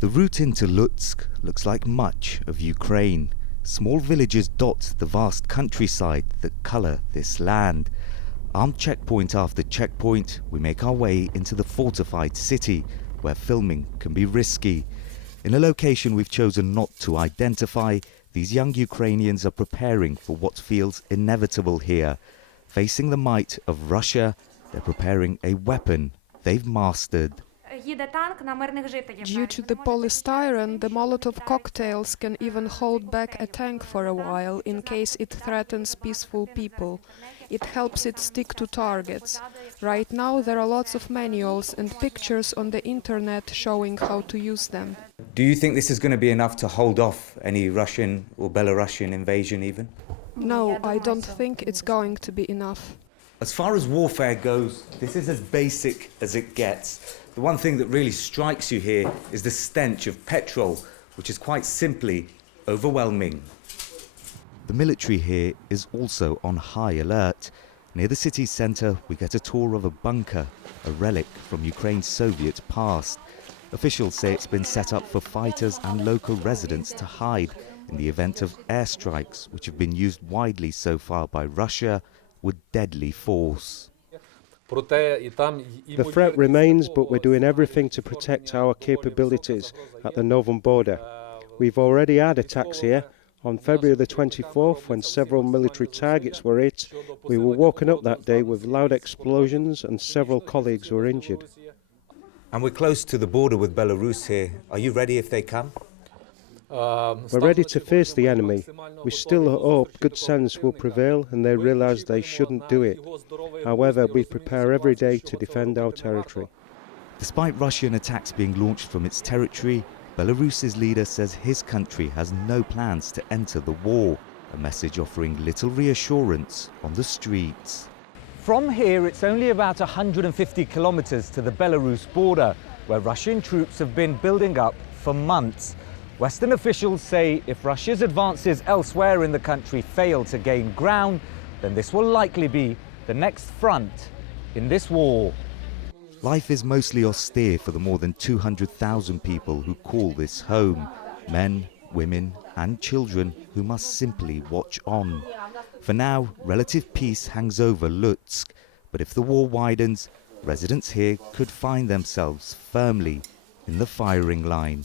The route into Lutsk looks like much of Ukraine. Small villages dot the vast countryside that colour this land. Armed checkpoint after checkpoint, we make our way into the fortified city, where filming can be risky. In a location we've chosen not to identify, these young Ukrainians are preparing for what feels inevitable here. Facing the might of Russia, they're preparing a weapon they've mastered. Due to the polystyrene, the Molotov cocktails can even hold back a tank for a while in case it threatens peaceful people. It helps it stick to targets. Right now there are lots of manuals and pictures on the internet showing how to use them. Do you think this is going to be enough to hold off any Russian or Belarusian invasion even? No, I don't think it's going to be enough. As far as warfare goes, this is as basic as it gets. The one thing that really strikes you here is the stench of petrol, which is quite simply overwhelming. The military here is also on high alert. Near the city centre, we get a tour of a bunker, a relic from Ukraine's Soviet past. Officials say it's been set up for fighters and local residents to hide in the event of airstrikes, which have been used widely so far by Russia with deadly force. The threat remains, but we're doing everything to protect our capabilities at the northern border. We've already had attacks here. On February the 24th, when several military targets were hit, we were woken up that day with loud explosions and several colleagues were injured. And we're close to the border with Belarus here. Are you ready if they come? We're ready to face the enemy. We still hope good sense will prevail and they realise they shouldn't do it. However, we prepare every day to defend our territory. Despite Russian attacks being launched from its territory, Belarus's leader says his country has no plans to enter the war, a message offering little reassurance on the streets. From here, it's only about 150 kilometers to the Belarus border, where Russian troops have been building up for months. Western officials say if Russia's advances elsewhere in the country fail to gain ground, then this will likely be the next front in this war. Life is mostly austere for the more than 200,000 people who call this home. Men, women and children who must simply watch on. For now, relative peace hangs over Lutsk, but if the war widens, residents here could find themselves firmly in the firing line.